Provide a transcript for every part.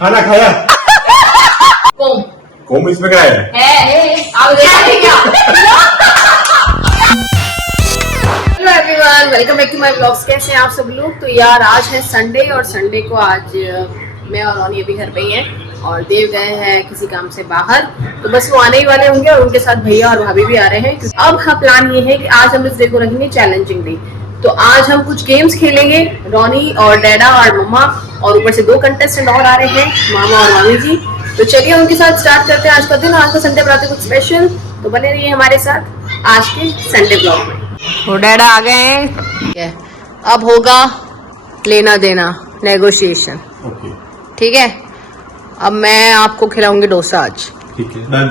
खाना खाया। कोम कोम इसमें क्या है? आप देखा क्या? Hello everyone, welcome back to my vlogs. कैसे हैं आप सब लोग? तो यार आज है संडे और संडे को आज मैं और रोनी अभी घर पे ही हैं और देव गए हैं किसी काम से बाहर, तो बस वो आने ही वाले होंगे और उनके साथ भैया और भाभी भी आ रहे हैं। अब हाँ प्लान ये है कि आज हम इस डे को रखेंगे चैलेंजिंग डे। तो आज हम कुछ गेम्स खेलेंगे, रोनी और डैडा और मम्मा, और ऊपर से 2 कंटेस्टेंट और आ रहे हैं, मामा और मामी जी। तो चलिए उनके साथ स्टार्ट करते हैं आज का दिन। आज का संडे बनाते कुछ स्पेशल, तो बने रहिए हमारे साथ आज के संडे ब्लॉग में। तो डैडा आ गए हैं, अब होगा लेना देना, नेगोशिएशन। ओके ठीक है, अब मैं आपको खिलाऊंगी डोसा आज। ठीक है, डन।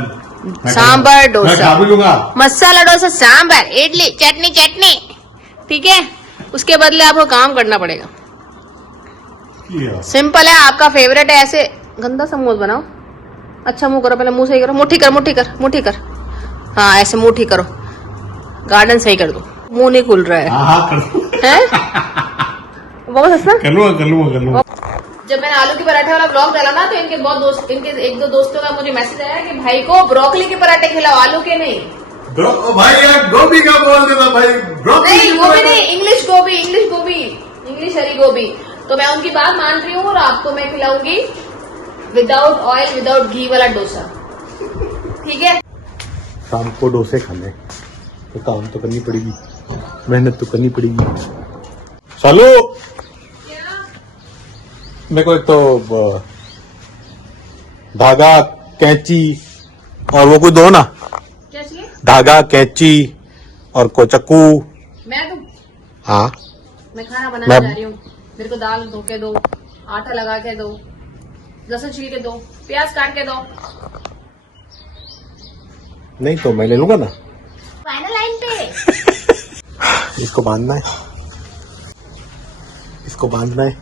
सांबर मैं डोसा, खा भी लूंगा। मसाला डोसा, सांबर, इडली, चटनी चटनी। ठीक है, उसके बदले आपको काम करना पड़ेगा। सिंपल है, आपका फेवरेट है। ऐसे गंदा सा मुंह बनाओ, अच्छा मुंह करो, पहले मुंह सही करो, मुट्ठी कर मुट्ठी कर मुट्ठी कर। हाँ ऐसे मुट्ठी करो, गार्डन सही कर दो, मुंह नहीं खुल रहा है। हाँ कर हैं? बहुत हंसना। कर लूंगा। जब मैंने आलू के पराठे वाला ब्लॉग डाला ना, तो इनके बहुत दोस्त, इनके 1-2 दोस्तों का मुझे मैसेज आया कि भाई को ब्रोकली के पराठे खिलाओ, आलू के नहीं। भाई यार गोभी का बोल देना भाई। नहीं गोभी नहीं, इंग्लिश गोभी, इंग्लिश हरी गोभी। तो मैं उनकी बात मान रही हूँ और आपको मैं खिलाऊंगी विदाउट ऑयल, विदाउट घी वाला डोसा। ठीक है, शाम को डोसे खाने तो काम तो करनी पड़ेगी, मेहनत तो करनी पड़ेगी। चलो मेरे को एक तो धागा, कैंची और वो कोई दो ना। क्या चाहिए? धागा, कैंची और कोई चक्कू। मैं दूं? हाँ मैं खाना बनाने जा रही हूँ, मेरे को दाल धो के दो, आटा लगा के दो, लहसुन छील के दो, प्याज काट के दो। नहीं तो मैं ले लूंगा ना। फाइनल लाइन पे इसको बांधना है, इसको बांधना है,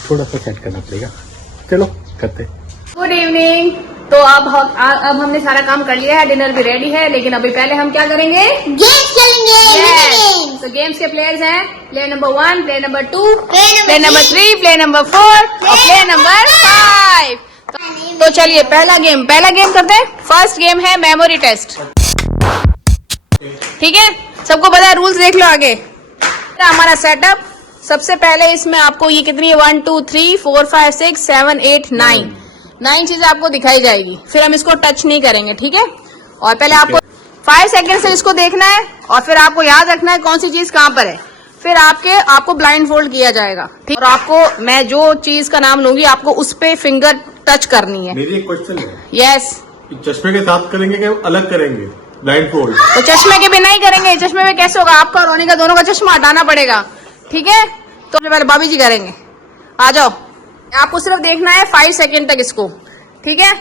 थोड़ा सा सेट करना पड़ेगा। चलो करते। Good evening. तो अब हमने सारा काम कर लिया है, डिनर भी रेडी है, लेकिन अभी पहले हम क्या करेंगे? गेम्स खेलेंगे। Yes. तो गेम्स के प्लेयर्स हैं player number 1, player number 2, player number 3, player number 4 और प्लेयर नंबर 5। तो चलिए पहला गेम करते हैं। फर्स्ट गेम है मेमोरी टेस्ट। ठीक है, सबको पता है, रूल्स देख लो आगे। हमारा सेटअप, सबसे पहले इसमें आपको ये कितनी है, 1 2 3 4 5 6 7 8 9 चीजें आपको दिखाई जाएगी। फिर हम इसको टच नहीं करेंगे, ठीक है? और पहले आपको 5 सेकंड से इसको देखना है और फिर आपको याद रखना है कौन सी चीज कहाँ पर है। फिर आपको ब्लाइंड फोल्ड किया जाएगा, ठीक? और आपको मैं जो चीज का नाम लूंगी, आपको उस पे फिंगर टच करनी है। मेरी एक क्वेश्चन है। यस। चश्मे के साथ करेंगे क्या अलग करेंगे? ब्लाइंड फोल्ड तो चश्मे के बिना ही करेंगे। चश्मे में कैसे होगा? आपका और रोनी का दोनों का चश्मा हटाना पड़ेगा, ठीक है? तो पहले भाभी जी करेंगे, आ जाओ। आपको सिर्फ देखना है 5 सेकंड तक इसको, ठीक है?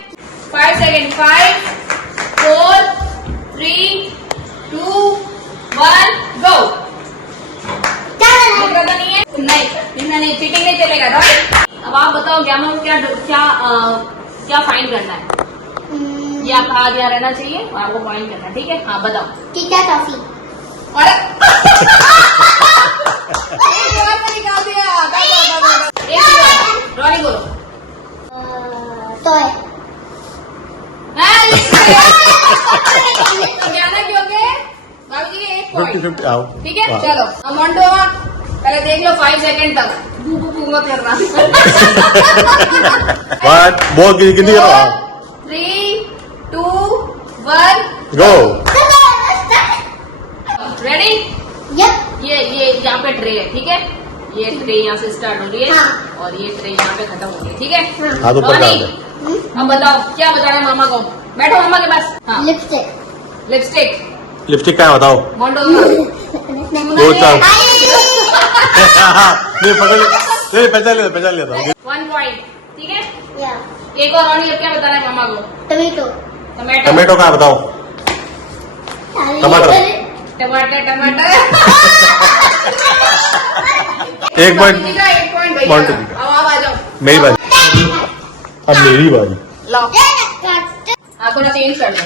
5 सेकंड, 5 4 3 2 1 गो। नहीं है, नहीं चीटिंग नहीं चलेगा। अब आप बताओ क्या क्या फाइंड करना है? ये आपका हाथ यहाँ रहना चाहिए और आपको पॉइंट करना है, ठीक है? हाँ बताओ। टीका टॉफी। और निकाल दिया। रोनी बोलो। टॉय। ज्यादा क्यों के? भाभी जी एक पॉइंट, 50-50 आओ। ठीक है? चलो अब मोंटो पहले देख लो 5 सेकंड तक, मत करना। बहुत गिनती करो। 3 2 1 गो। रेडी? यप। ये यहाँ पे ट्रे है, ठीक है? ये ट्रे यहाँ से स्टार्ट हो रही है हाँ। और ये ट्रे यहाँ पे खत्म हो रही है, ठीक है? हाथ ऊपर रोनी, डाल दे। अब बताओ क्या बताना है मामा को? बैठो मामा के पास। हाँ, लिपस्टिक। लिपस्टिक क्या है बताओ? मोंटो। 2 4 नहीं पहचान लिया था। 1 पॉइंट, ठीक है? या। एक और रोनी, अब क्या बताना है मामा को? टमेटो। टमाटो का है बताओ? टमाटर। एक पॉइंट। एक पॉइंट भैया। पॉइंट अब आप आ जाओ। मेरी बारी। अब मेरी बारी। लाओ, हाँ थोड़ा चेंज कर दो।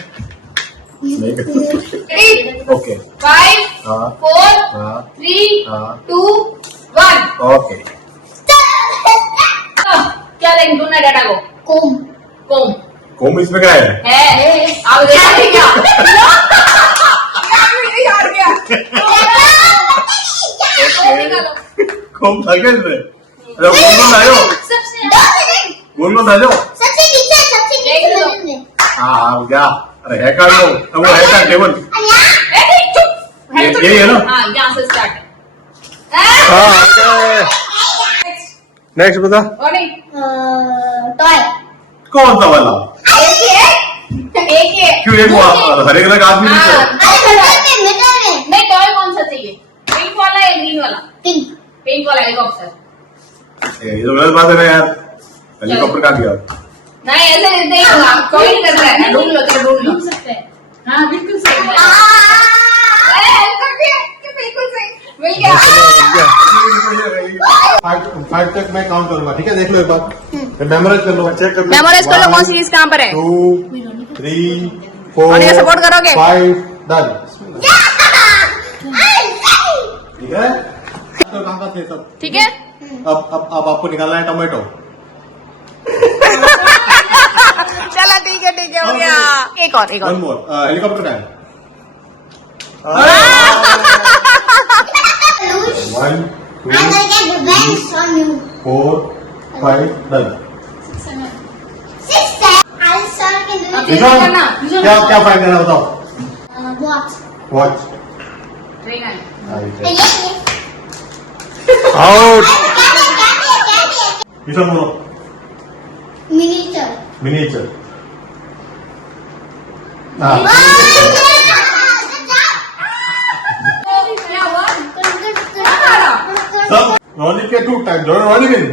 ओके 5 हाँ 4 हाँ 3 हाँ 2 1। ओके। क्या देखें ढूंढना डाटा को? कोम कोम कोम इसमें क्या है? आप देखा नहीं क्या? यार क्या? निकालो। कोम था क्या इसमें? अरे गोल आ जाओ, सबसे 2 सेकंड गोल आ जाओ। सबसे नीचे बटन में हाँ क्या? अरे है का वो है का टेबल? चुप। ये है ना? हाँ यहाँ से स्टार्ट है। नेक्स्ट बता। और नहीं टॉय कौन सा वाला? एक ही है। क्यों एक हरे कलर का आदमी हाँ, नहीं नहीं टॉय कौन सा चाहिए? पिंक वाला या ग्रीन वाला? पिंक पिंक वाला हेलीकॉप्टर। ये तो गलत बात है ना यार, हेलीकॉप्टर का दिया। नहीं ऐसे नहीं होगा, कोई नहीं कर रहा है। ढूंढ लो तो ढूंढ लो। सकते हैं। हाँ बिल्कुल सही। बिल्कुल सही मिल गया। 5 तक मैं काउंट करूंगा, ठीक है? देख लो एक बार, मेमोराइज कर लो, चेक कर लो। मेमोराइज कर लो कौन सी चीज कहाँ पर है। 2 3 4 और ये सपोर्ट करोगे? 5 डन। ठीक है, तो कहाँ का थे सब? ठीक है। अब आपको निकालना है टोमेटो। चलो ठीक है हो गया। एक और one more, helicopter time. 1 2 I'm gonna get revenge on you 4 5 done. 6 7 I'll start can do it निशान, क्या फाइंड करना बताओ? what watch. ट्रेन है। yes out. yes निशान बोलो। miniature miniature. क्या हुआ? सब रोनी के 2 टाइम, रोनी विन।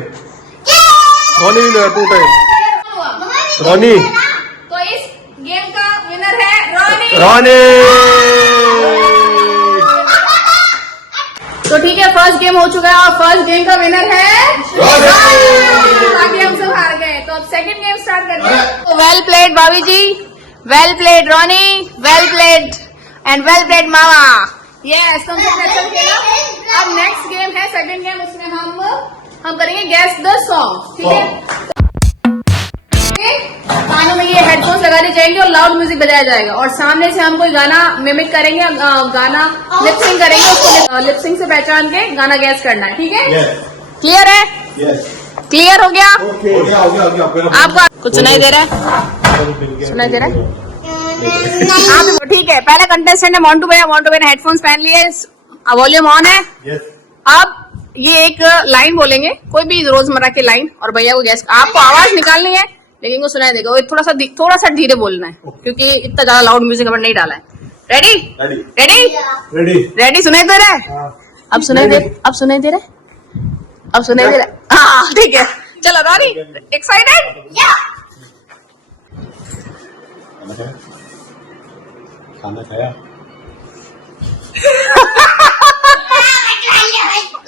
रोनी विन 2 टाइम। हुआ? रोनी तो इस गेम का विनर है रॉनी। रोनी। तो ठीक है, फर्स्ट गेम हो चुका है और फर्स्ट गेम का विनर है बाकी हम सब हार गए। तो अब सेकंड गेम स्टार्ट करते हैं। वेल प्लेड भाभी जी, well played Ronnie, well played and well played मामा। यस तुम सब अच्छा खेला। अब नेक्स्ट गेम है सेकंड गेम, उसमें हम करेंगे गेस द सॉन्ग। ठीक है, कानों में ये हेडफोन्स लगाने चाहिए और लाउड म्यूजिक बजाया जाएगा और सामने से हम कोई गाना मिमिक करेंगे, गाना लिपसिंग करेंगे, उसको लिपसिंग से पहचान के गाना गैस करना है। ठीक है, क्लियर है? क्लियर हो गया? हो गया। आपका कुछ सुनाई दे रहा है? सुनाई दे रहा है? हाँ तो ठीक है, पहला कंटेस्टेंट है मोंटू भैया। मोंटू भैया ने हेडफोन्स पहन लिए, वॉल्यूम ऑन है। अब ये एक लाइन बोलेंगे, कोई भी रोजमर्रा की लाइन, और भैया को गैस, आपको आवाज निकालनी है लेकिन वो सुनाई देगा। वो थोड़ा सा धीरे बोलना है क्योंकि इतना ज्यादा लाउड म्यूजिक हमने नहीं डाला है। Ready ready ready ready? सुनाई दे रहा है? अब सुनाई दे रहा है? हाँ ठीक है, चलो रानी एक्साइटेड? खाना खाया?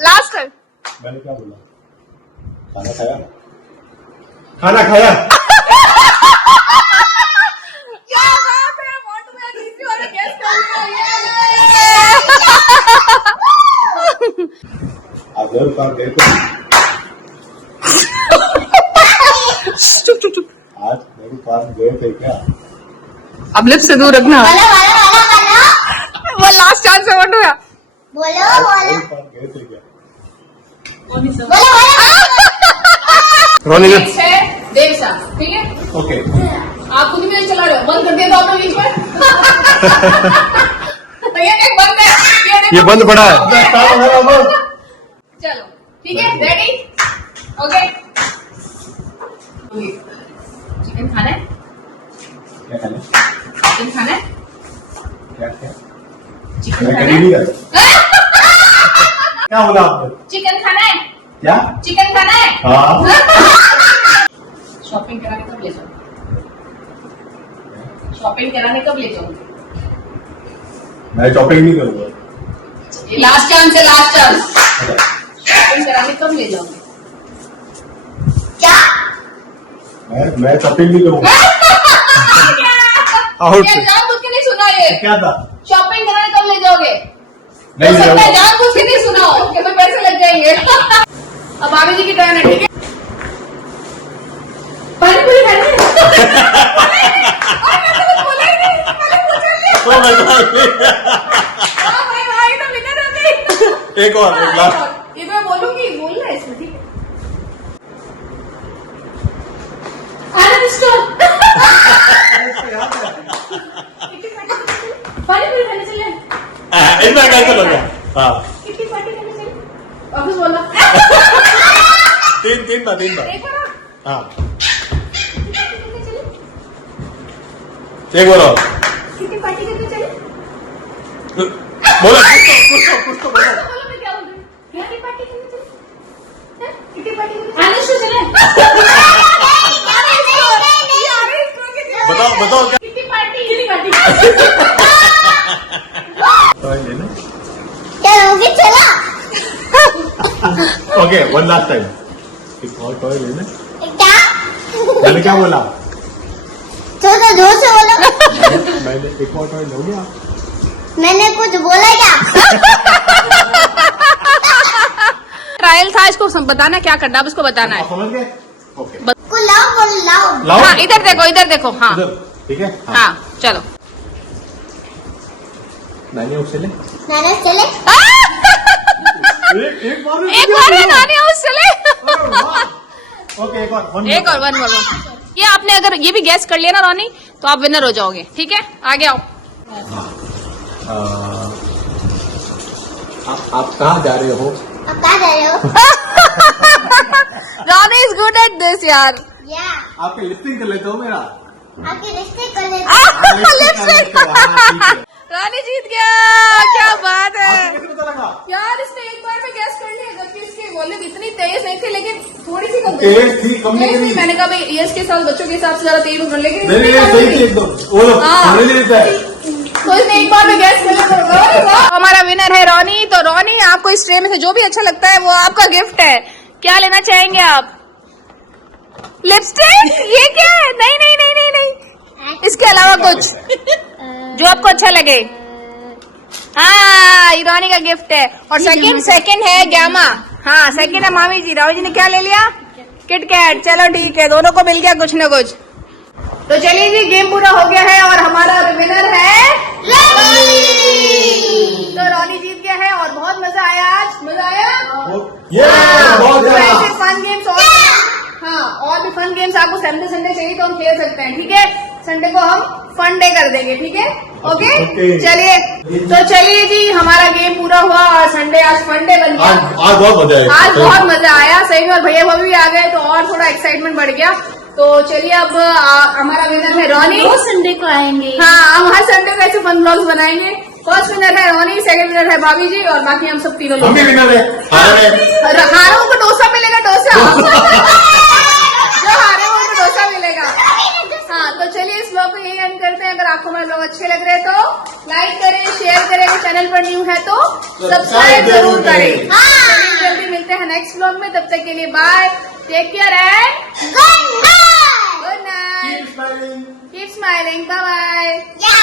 लास्ट टाइम मैंने क्या बोला? खाना खाया? खाना खाया? क्या बात है, मोंटू भैया तीसरी वाला गेस कर लिया। आप जरूर पार गए तो चुप आज मेरे पास गए थे क्या? अब लिप्स से दूर रखना। बोलो वो लास्ट चांस है मोंटू भैया। बोलो मेरे पास गए थे क्या? रोनी नेक्स्ट है देव साहब। ठीक है, ओके। आप खुद भी चला रहे हो, बंद कर दिया तो आपने बीच में। भैया एक बंद है, ये बंद पड़ा है। चलो ठीक है, रेडी? ओके, चिकन खाना है? क्या खाना? चिकन खाना है? क्या क्या? चिकन मैं खाना कभी नहीं है? खाया। क्या बोला आपने? चिकन खाना है? क्या? चिकन खाना है? हाँ। शॉपिंग कराने कब ले जाओ? शॉपिंग कराने कब ले जाओ? मैं शॉपिंग नहीं करूंगा। लास्ट चांस है, लास्ट चांस। शॉपिंग कराने कब ले जाओगे? क्या मैं शॉपिंग नहीं करूंगा। आउट। ये जानबूझ के नहीं सुना ये। क्या था? शॉपिंग कराने कब ले जाओगे? नहीं हो सकता है जाऊंगा। जानबूझ के नहीं सुना हो कि तो पैसे लग जाएंगे। अब भाभी जी की टर्न है। ठीक है, एक और एक लास्ट ये मैं बोलूंगी, बोलना है इसमें, ठीक है? आनंद स्टोर। पानी पूरी खाने चले। इतना कैसे हो गया? हाँ कितनी पार्टी करने चले? वापस बोलना। तीन था देखो ना। हाँ कितनी पार्टी करने चले? एक बोलो कितनी पार्टी करने चले? बोलो कुछ तो बोलो। बोलो, मैं क्या बोल रही हूँ? कितनी पार्टी करने चले? हैं? कितनी पार्टी करने चले? आनंद स्टोर चले। बताओ क्या कितनी पार्टी? टॉय लेना। चलोगे चलो ओके वन लास्ट टाइम एक और टॉय लेना। क्या मैंने क्या बोला? तो जोर से बोलो। मैंने एक और टॉय लोगे आप? मैंने कुछ बोला क्या? ट्रायल था, इसको बताना क्या करना, अब इसको बताना है। आप समझ गए? ओके को लाओ बोलो लाओ। लाओ हाँ, इधर देखो, हाँ इधर, ठीक है हाँ, चलो। मैंने उससे ले नाना चले। एक बार एक बार है नानी हाउस चले। ओके एक और एक और वन। ये आपने अगर ये भी गैस कर लिया ना रोनी, तो आप विनर हो जाओगे, ठीक है? आगे आओ। आप कहाँ जा रहे हो? अब कहाँ जा रहे हो? रोनी इज गुड एट दिस यार। या आपके लिपस्टिक कर लेते हो मेरा? आपके रिश्ते कर लेते। लिपस्टिक। रानी जीत गया, क्या बात है कैसे पता लगा? यार, इसने एक बार में गैस कर लिया, जबकि इसके वॉल्यूम इतनी तेज नहीं थी, लेकिन थोड़ी सी कम तेज थी, कम नहीं तेज थी। थी। मैंने कहा भाई एज के साथ बच्चों के हिसाब से ज्यादा तेज होकर, लेकिन नहीं इसने नहीं सही थी एकदम। वो हाँ। समझ नहीं है। तो इसने एक बार में गैस कर लिया। हमारा विनर है रोनी। तो रोनी, आपको इस ट्रे में से जो भी अच्छा लगता है वो आपका गिफ्ट है। क्या लेना चाहेंगे आप? लिपस्टिक? ये क्या है? नहीं नहीं नहीं नहीं नहीं, इसके अलावा कुछ जो आपको अच्छा लगे। हाँ, रोनी का गिफ्ट है। और सेकंड है ग्यामा। हाँ, सेकंड है मामी जी। राहुल जी ने क्या ले लिया? किटकैट। चलो ठीक है, दोनों को मिल गया कुछ न कुछ। तो चलिए जी, गेम पूरा हो गया है और हमारा विनर है रोनी। तो रोनी जीत गया है और बहुत मजा आया आज। मजा आया? ये बहुत तो ज्यादा। ऐसे फन गेम्स और भी फन गेम्स आपको संडे चाहिए तो हम खेल सकते हैं, ठीक है? संडे को हम फन डे कर देंगे, ठीक है? ओके चलिए। तो चलिए जी, हमारा गेम पूरा हुआ और संडे आज फन डे बन गया। आज बहुत मजा आया। आज बहुत मजा आया सही में, और भैया भाभी भी आ गए तो और थोड़ा एक्साइटमेंट बढ़ गया। तो चलिए, अब हमारा विनर है रोनी। रोज संडे को आएंगे। हाँ, हम हर संडे को ऐसे फन ब्लॉग्स बनाएंगे। फर्स्ट विनर है रोनी, सेकंड विनर है भाभी जी, और बाकी हम सब तीनों लोग। हम भी विनर है। हारों को डोसा मिलेगा, डोसा। जो हारे उनको डोसा मिलेगा। हाँ, तो चलिए इस ब्लॉग को यही एंड करते हैं। अगर आपको हमारे ब्लॉग अच्छे लग रहे हैं तो लाइक करें, शेयर करें। चैनल पर न्यू है तो सब्सक्राइब जरूर करें। चलिए, जल्दी मिलते हैं नेक्स्ट ब्लॉग में। तब तक के लिए bye, take care and good night. Good night. Keep smiling. Keep smiling, bye bye. या